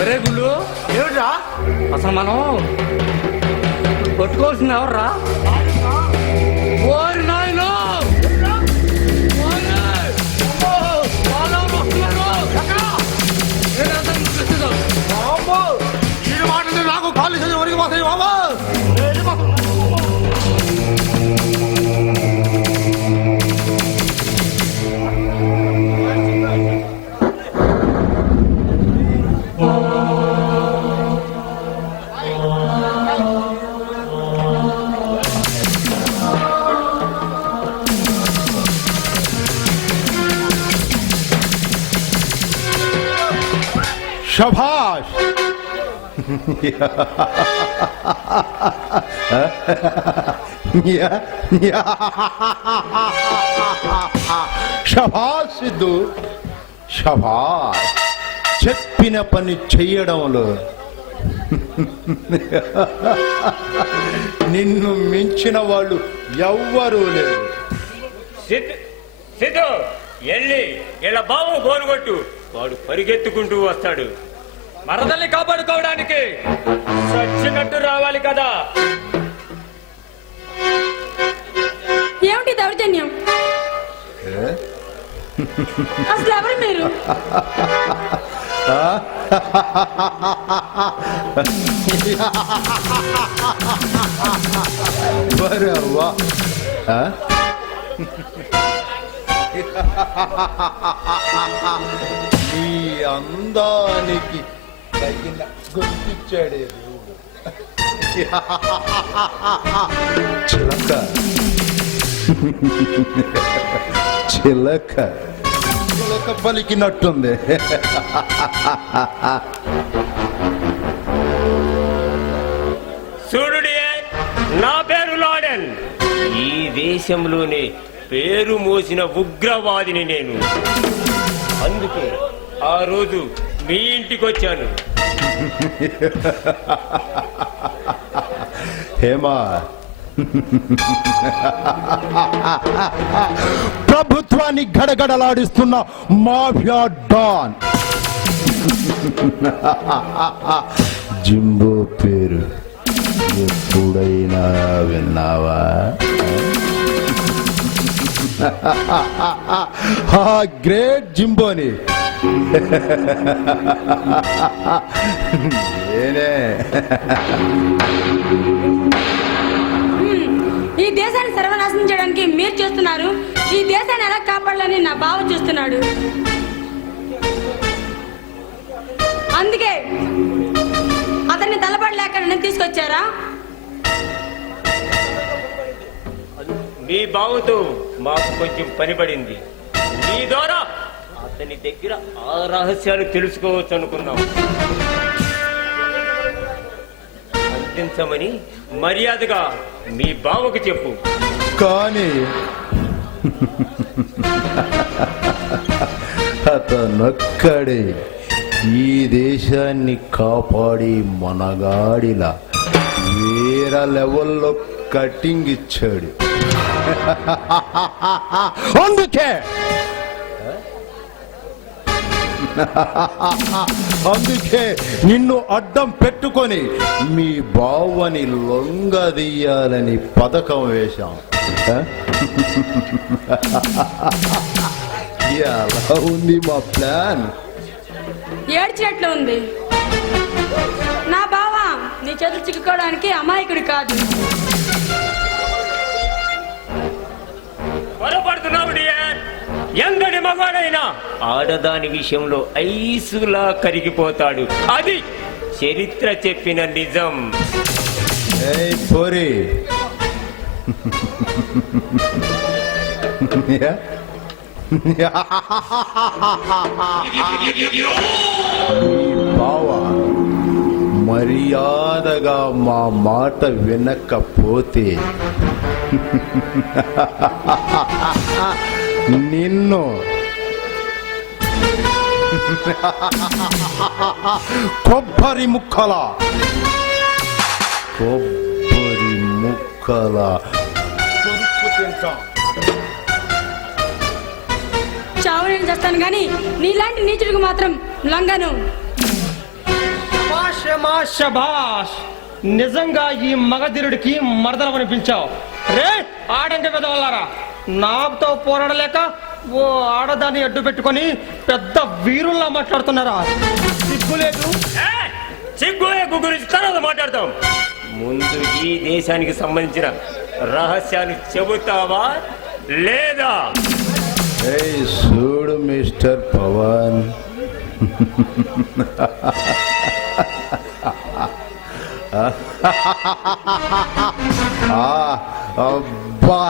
ఒరే గుళ్ళు ఏమిట్రా? అసలు మనం కొట్టుకోవాల్సింది ఎవర్రా? ఓరి నాయనో! వీడి మాటలు నాకు కాళ్ళు చదివి వరకు పోతాయి బాబా. శభాష్. శభాష్ సిద్ధు, శభాష్. చెప్పిన పని చెయ్యడంలో నిన్ను మించిన వాళ్ళు ఎవ్వరూ లేరు. సిద్ధు ఎల్లి ఇలా బాబు గోరుగొట్టు, వాడు పరిగెత్తుకుంటూ వస్తాడు. మరదల్ని కాపాడుకోవడానికి చచ్చినట్టు రావాలి కదా. ఏమిటి దౌర్జన్యం? అసలు ఎవరు మీరు? బరవ్వా. నీ అందానికి తగిన గుర్తిచ్చాడే దేవుడు. చిలక చిలక చిలక పలికినట్టుంది. చూడుడి, నా పేరు లాడెన్. ఈ దేశంలోనే పేరు మోసిన ఉగ్రవాదిని నేను. అందుకే ఆ రోజు మీ ఇంటికి వచ్చాను. హేమా, ప్రభుత్వాన్ని గడగడలాడిస్తున్న మాఫియా డాన్ జింబో పేరు ఎప్పుడైనా విన్నావా? గ్రేట్ జింబోని నేనే. ఈ దేశాన్ని సర్వనాశనం చేయడానికి మీరు చూస్తున్నారు, ఈ దేశాన్ని ఎలా కాపాడాలని నా బావ చూస్తున్నాడు. అందుకే అతన్ని తలపడలేక నన్ను తీసుకొచ్చారా? మీ బావుతో మాకు కొంచెం పని పడింది. మీ ద్వారా అతని దగ్గర ఆ రహస్యాలు తెలుసుకోవచ్చు అనుకున్నాం. అందించమని మర్యాదగా మీ బావకు చెప్పు. కానీ అతనొక్కడే ఈ దేశాన్ని కాపాడి మనగాడిలా వేరే లెవెల్లో కటింగ్ ఇచ్చాడు. అందుకే నిన్ను అడ్డం పెట్టుకొని మీ బావని లొంగదీయాలని పథకం వేశాం. ఎలా ఉంది మా ప్లాన్? ఏడ్చినట్లు ఉంది. నా బావ నీ చేతులు చిక్కుకోవడానికి అమాయకుడు కాదు. పొరపడుతున్నావు డియర్. ఎందడి మగాడైనా ఆడదాని విషయంలో ఐసులా కరిగిపోతాడు. అది చరిత్ర చెప్పిన నిజం. ఏయ్ పోరి, బావా మర్యాదగా మా మాట వినకపోతే నిన్ను కొబ్బరి ముక్కల తింటాం. చావు నేను చేస్తాను గాని నీలాంటి నీచుడికి మాత్రం లొంగను. శభాష్ శభాష్, నిజంగా ఈ మగధీరుడికి మరదలు అనిపించావు రే. ఆడంగ పెదవల్లారా, నాతో పోరాడలేక ఓ ఆడదాన్ని అడ్డు పెట్టుకొని పెద్ద వీరుల్లా మాట్లాడుతున్నారా? సిగ్గులేదు? సిగ్గు గురించి తర్వాత మాట్లాడతాం. ముందు ఈ దేశానికి సంబంధించిన రహస్యాన్ని చెబుతావా లేదా? ఏయ్ చూడు మిస్టర్ పవన్, అబ్బా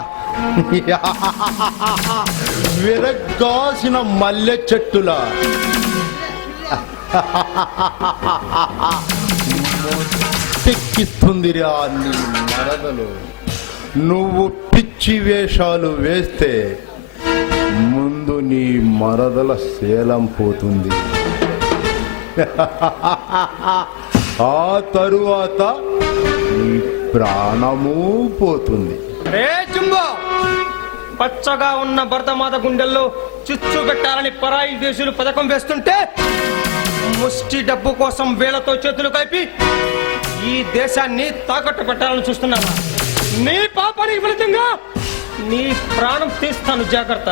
విరగ్గాసిన మల్లె చెట్టులా తెక్కిస్తుందిరా నీ మరదలు. నువ్వు పిచ్చి వేషాలు వేస్తే ముందు నీ మరదల శేలం పోతుంది, ఆ తరువాత నీ ప్రాణము పోతుంది. రే చుంబో, పచ్చగా ఉన్న భరతమాత గుండెల్లో చిచ్చు పెట్టాలని పరాయి దేశులు పథకం వేస్తుంటే ముష్టి డబ్బు కోసం వేలతో చేతులు కలిపి ఈ దేశాన్ని తాకట్టు పెట్టాలని చూస్తున్నావా? నీ పాపానికి ఫలితంగా నీ ప్రాణం తీస్తాను, జాగ్రత్త.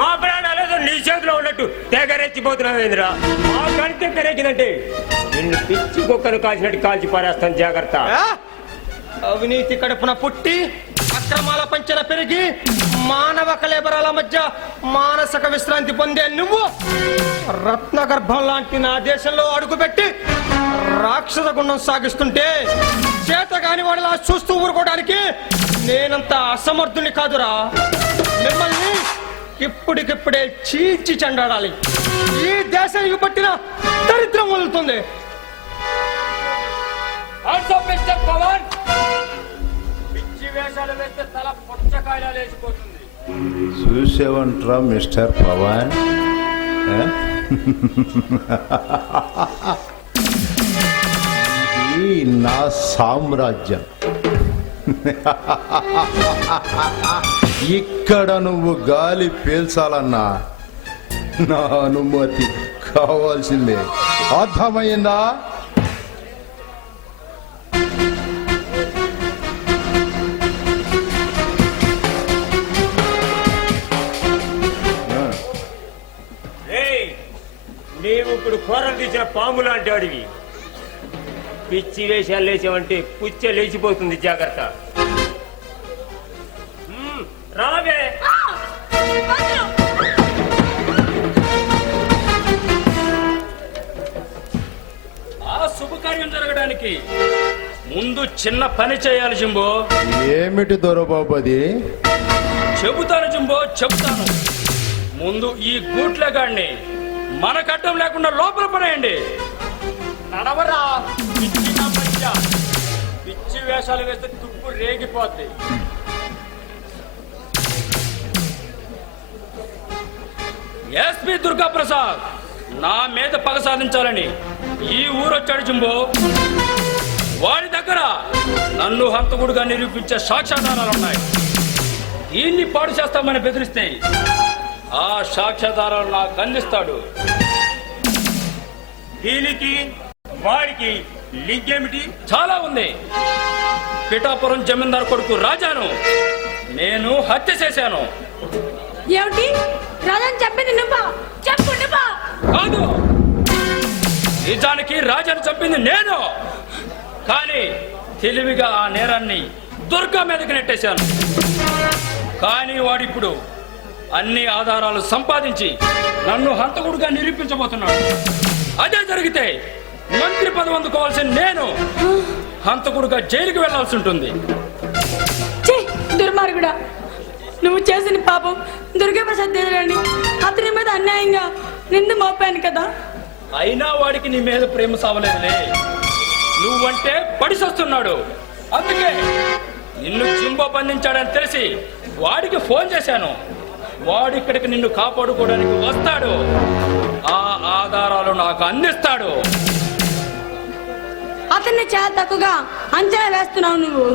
మా ప్రాణాలు నీ చేతిలో ఉన్నట్టు తెగరెచ్చిపోతున్నావేంద్రా. మా కంటే తెరెక్కిందంటే నిన్ను పిచ్చి కుక్కను కాల్చినట్టు కాల్చి పారేస్తాను, జాగ్రత్త. అవినీతి కడుపున పుట్టి అక్రమాల పంచెల పెరిగి మానవ కలేబరాల మధ్య మానసిక విశ్రాంతి పొందే నువ్వు రత్నగర్భం లాంటి నా దేశంలో అడుగుపెట్టి రాక్షస గుండం సాగిస్తుంటే చేతగాని వాడిలా చూస్తూ ఊరుకోవడానికి నేనంత అసమర్థుని కాదురా. మిమ్మల్ని ఇప్పటికిప్పుడే చీల్చి చెండాడాలి. ఈ దేశానికి పట్టిన దరిద్రం వదులుతుంది. మిస్టర్ పవన్, పిచ్చి వేషాలు వేస్తే తల పుచ్చకాయలా లేచిపోతుంది. చూసేవంట్రా మిస్టర్ పవన్, ఇది నా సామ్రాజ్యం. ఇక్కడ నువ్వు గాలి పీల్చాలన్నా నా అనుమతి కావాల్సిందే, అర్థమైందా? నీవు ఇప్పుడు కూరలు తీసిన పాము లాంటి వాడివి. పిచ్చి వేషాలు లేచావంటే పుచ్చ లేచిపోతుంది, జాగ్రత్త. రావే. ఆ శుభకార్యం జరగడానికి ముందు చిన్న పని చేయాలి జింబో. ఏమిటి దొరబాబది? చెబుతాను జింబో, చెబుతాను. ముందు ఈ గూట్లగాడిని మన కట్టం లేకుండా లోపల పడేయండి. నడవరా పిచ్చి నా మధ్య. పిచ్చి వేషాలు వేస్తే తుప్పు రేగిపోద్ది. ఎస్పీ దుర్గా ప్రసాద్ నా మీద పగ సాధించాలని ఈ ఊరొచ్చాడు జింబో. వాడి దగ్గర నన్ను హంతకుడుగా నిరూపించే సాక్ష్యాధారాలున్నాయి. దీన్ని పాడు చేస్తామని బెదిరిస్తే ఆ సాక్ష్యాధారాలు నాకు అందిస్తాడు. దీనికి వాడికి లింక్ ఏమిటి? చాలా ఉంది. పిఠాపురం జమీందారు కొడుకు రాజాను నేను హత్య చేశాను. ఏమిటి? రాజాని చెప్పింది నువ్వా? చెప్పు నువ్వా? కాదు, నిజానికి రాజాను చంపింది నేను. కానీ తెలివిగా ఆ నేరాన్ని దుర్గా మీదకి నెట్టేశాను. కానీ వాడిప్పుడు అన్ని ఆధారాలు సంపాదించి నన్ను హంతకుడుగా నిరూపించబోతున్నాడు. అదే జరిగితే మంత్రి పదవి అందుకోవాల్సిన నేను హంతకుడుగా జైలుకి వెళ్లాల్సి ఉంటుంది. దుర్మార్గుడా, నువ్వు చేసిన పాపం దుర్గాప్రసాద్ దగ్గరండి. అతని మీద అన్యాయంగా నింద మోపాను కదా. అయినా వాడికి నీ మీద ప్రేమ సావలేదులే. నువ్వంటే పడిసొస్తున్నాడు. అందుకే నిన్ను జింబో బంధించాడని తెలిసి వాడికి ఫోన్ చేశాను. వాడు ఇక్కడికి నిన్ను కాపాడుకోవడానికి వస్తాడు. ఆ ఆధారాలు నాకు అందిస్తాడు. అతన్ని చాలా తక్కువగా అంచనా వేస్తున్నావు నువ్వు.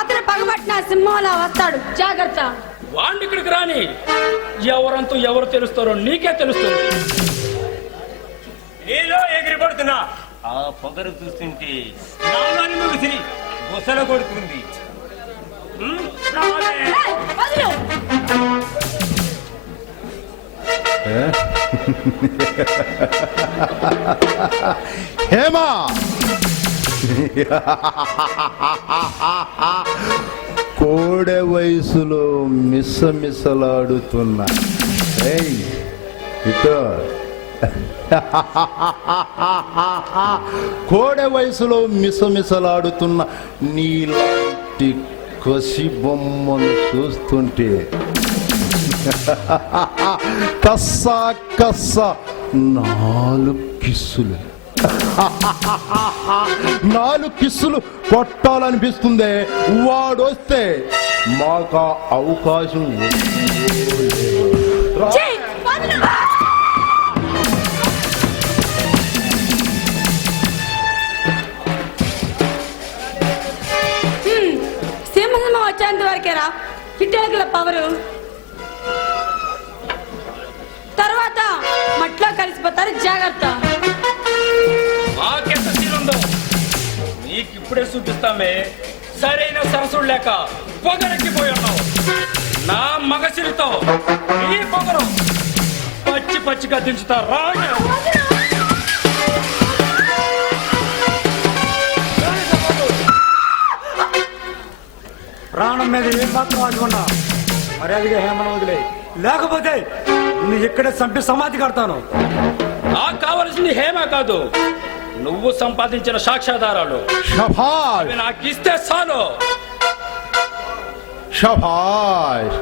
అతను పగబట్టిన సింహంలా వస్తాడు, జాగ్రత్త. వాడిని ఇక్కడికి రాని. ఎవరంతూ ఎవరు తెలుస్తారో నీకే తెలుస్తుంది. నీలో పడుతున్న ఆ పొగరు చూస్తుంటే నాలోని ముగిసి బొసల కొడుతుంది. రావే. వదిలు. హేమా కోడె వయసులో మిసమిసలాడుతున్న ఏయ్ ఇటో కోడె వయసులో మిసమిసలాడుతున్న నీలాంటి కసి బొమ్మను చూస్తుంటే కస్సా కస్సా 4 కిస్సులు 4 కిస్సులు కొట్టాలనిపిస్తుంది. వాడొస్తే మాకు ఆ అవకాశం ఛీ, వదిలు. సింహసింహం వచ్చేంత వరకేరా కిట్టేకుల పవరు. తర్వాత మట్లో కలిసిపోతారు, జాగ్రత్త. మాకెంత తీరుందో నీకిప్పుడే చూపిస్తామే. సరైన సరసుడు లేక పొగరెక్కిపోయి ఉన్నావు. నా మగసిరితో ఈ పొగరు పచ్చి పచ్చిగా దించుతా రాజు. ప్రాణం మీద ఏం మాత్రం ఆడుకున్నా మర్యాదగా హేమను వదిలే, లేకపోతే నువ్వు ఇక్కడే చంపి సమాధి కడతాను. నాకు కావలసింది హేమ కాదు, నువ్వు సంపాదించిన సాక్ష్యాధారాలు. షభాష్ అవి నాకు ఇస్తే చాలు. షభాష్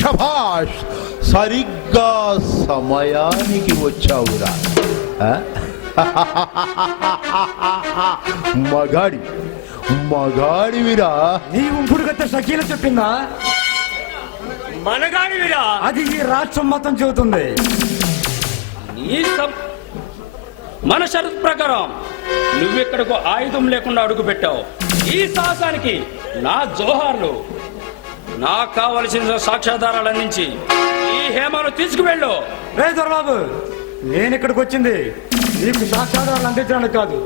షభాష్ సరిగ్గా సమయానికి వచ్చావురా. మగాడివిరా. నీ ఉంపుడు గత షకీల చెప్పిందా? మనగాడివిరా. అది ఈ రాష్ట్రం మొత్తం చెబుతుంది. మన షరతు ప్రకారం నువ్వెక్కడకు ఆయుధం లేకుండా అడుగు పెట్టావు. ఈ సాహసానికి నా జోహార్లు. నాకు కావలసిన సాక్ష్యాధారాలు అందించి ఈ హేమను తీసుకువెళ్ళు. రే దొరబాబు, నేను ఇక్కడికి వచ్చింది నీకు సాక్ష్యాధారాలు అందించడానికి కాదు,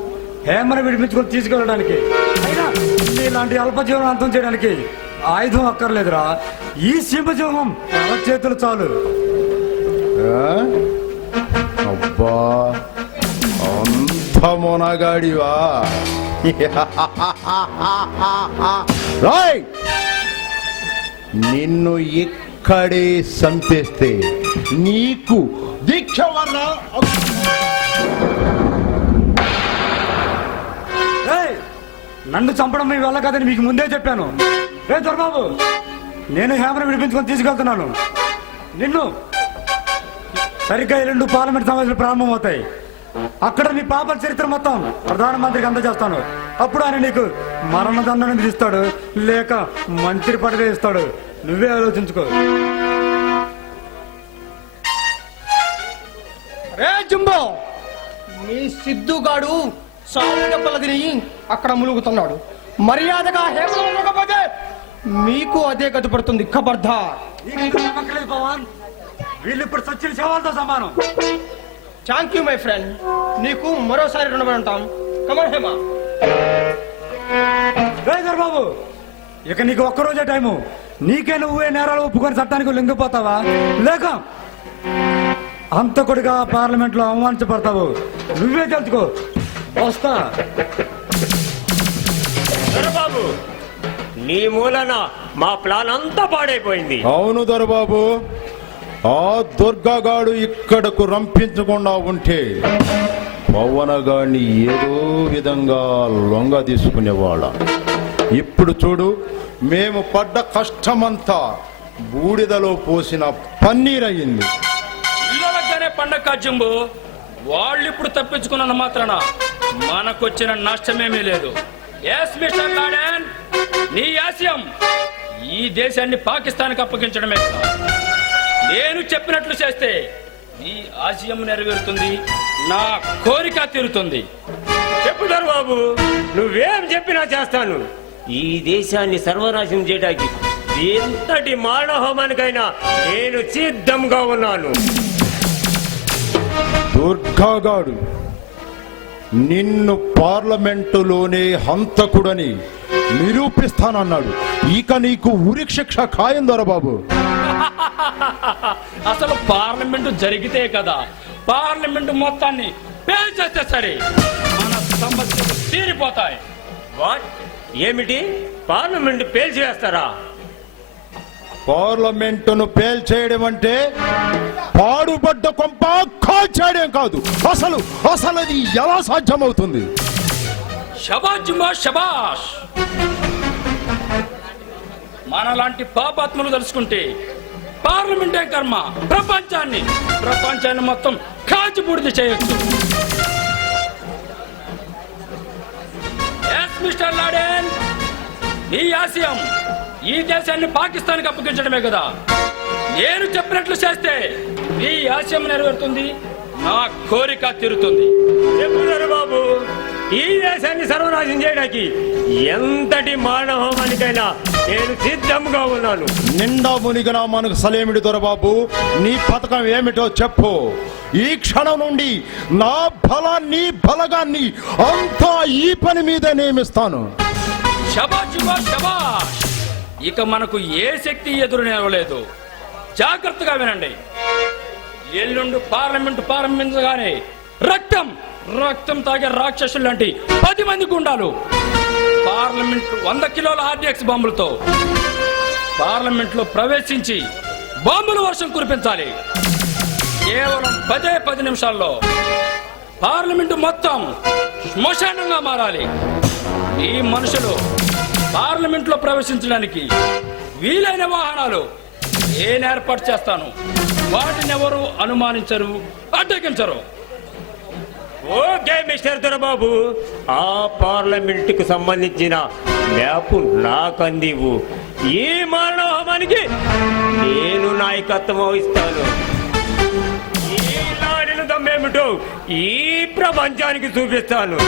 హేమను విడిపించుకొని తీసుకెళ్ళడానికి. అయినా ఇలాంటి అల్పజీవనం అంతం చేయడానికి ఆయుధం అక్కర్లేదురా. ఈ సింహజీవం చేతులు చాలు. అబ్బా అంత మొనగాడివా? రాయ్, నిన్ను ఇక్కడే చంపేస్తే నీకు దీక్ష వల్ల నన్ను చంపడం మీ వల్ల కాదని మీకు ముందే చెప్పాను. రే దొరబాబు, నేను హేమను విడిపించుకొని తీసుకెళ్తున్నాను. నిన్ను సరిగ్గా 2 పార్లమెంట్ సమావేశాలు ప్రారంభమవుతాయి. అక్కడ నీ పాపల చరిత్ర మొత్తం ప్రధానమంత్రికి అందజేస్తాను. అప్పుడు ఆయన నీకు మరణదండన విధిస్తాడు, లేక మంత్రి పదవి ఇస్తాడు. నువ్వే ఆలోచించుకో. రే జంబో, మీ సిద్ధుగాడు సాగు తిని అక్కడ ములుగుతున్నాడు. మర్యాదగా హేమకపోతే మీకు అదే గతి పడుతుంది. ఖబర్దార్. పవన్, వీళ్ళు ఇప్పుడు సచ్చిన శవాలతో సమానం. Thank you my friend. నీకు మరోసారి రుణపడి ఉంటాం. కమన్ హేమ. బాబు, ఇక నీకు ఒక్కరోజే టైము. నీకే నువ్వే నేరాలు ఒప్పుకొని చట్టానికి లొంగిపోతావా, లేక హంతకుడిగా పార్లమెంట్ లో అవమానించబడతావు? నువ్వే తెలుసుకో. వస్తా. దొరబాబు, నీ మూలన మా ప్లాన్ అంతా పాడైపోయింది. అవును దొరబాబు, ఆ దుర్గాగాడు ఇక్కడకు రంపించకుండా ఉంటే పవనగాడిని ఏదో విధంగా లొంగ తీసుకునేవాళ్ళ. ఇప్పుడు చూడు, మేము పడ్డ కష్టమంతా బూడిదలో పోసిన పన్నీరయ్యింది. ఇళ్ళగానే పండగ కాజ్యంబు. వాళ్ళు ఇప్పుడు తప్పించుకున్న మాత్రాన మనకొచ్చిన నష్టమేమీ లేదు. ఎస్ మిస్టర్ గార్డెన్, నీ ఆశయం ఈ దేశాన్ని పాకిస్తాన్కి అప్పగించడమే కదా. నేను చెప్పినట్లు చేస్తే నీ ఆశయం నెరవేరుతుంది, నా కోరిక తీరుతుంది. చెప్పు దొరబాబు, నువ్వేం చెప్పినా చేస్తాను. ఈ దేశాన్ని సర్వనాశనం చేయడానికి ఇంతటి మానవహోమానికైనా నేను సిద్ధంగా ఉన్నాను. దుర్గాగాడు నిన్ను పార్లమెంటులోనే హంతకుడని నిరూపిస్తానన్నాడు. ఇక నీకు ఉరి శిక్ష ఖాయం దొరబాబు. అసలు పార్లమెంటు జరిగితే కదా పార్లమెంటు మొత్తాన్ని పేల్చేస్తే సరే మన సమస్యలు తీరిపోతాయి. వాట్? ఏమిటి? పార్లమెంట్ పేల్చివేస్తారా? పార్లమెంటును పేల్చేయడం అంటే పాడుబడ్డ కొంప కాల్చేయడం కాదు. అసలు అది ఎలా సాధ్యమవుతుంది? శబాష్ జుంబా శబాష్. మనలాంటి పాపాత్మలు తెలుసుకుంటే పార్లమెంటే కర్మ ప్రపంచాన్ని మొత్తం కాల్చి బూడిద చేయొచ్చు. మిస్టర్ లాడెన్, ఈ ఆశయం ఈ దేశాన్ని పాకిస్తాన్కి అప్పగించడమే కదా. నేను చెప్పినట్లు చేస్తే ఈ ఆశయం నెరవేరుతుంది, నా కోరిక తీరుతుంది. చెప్పున్నారు బాబు, ఈ దేశాన్ని సర్వనాశం చేయడానికి ఎంతటి మానవహానికైనా నేను సిద్ధంగా ఉన్నాను. నిండా మునిగిన మనకు సలేమిడి దొరబాబు, నీ పథకం ఏమిటో చెప్పు. ఈ క్షణం నుండి నా బలాన్ని బలగాన్ని అంతా ఈ పని మీద నియమిస్తాను. శబాష్ జుంబా శబాష్. ఇక మనకు ఏ శక్తి ఎదురు నిలవలేదు. జాగ్రత్తగా వినండి. ఎల్లుండి పార్లమెంటు ప్రారంభించగానే రక్తం తాగే రాక్షసులు లాంటి 10 మంది గుండాలు పార్లమెంట్ 100 కిలోల RDX బాంబులతో పార్లమెంట్ లో ప్రవేశించి బాంబుల వర్షం కురిపించాలి. కేవలం 10 నిమిషాల్లో పార్లమెంటు మొత్తం శ్మశానంగా మారాలి. ఈ మనుషులు పార్లమెంట్ లో ప్రవేశించడానికి వీలైన వాహనాలు నేను ఏర్పాటు చేస్తాను. వాటిని ఎవరు అనుమానించరు, అడ్డగించరు. ఓకే మిస్టర్ దొరబాబు, ఆ పార్లమెంట్ కు సంబంధించిన మ్యాప్ నాకు అందివు. ఈ మానవహానికి నేను నాయకత్వం వహిస్తాను. ఈ లాడిన దమ్మేమిటో ఈ ప్రపంచానికి చూపిస్తాను.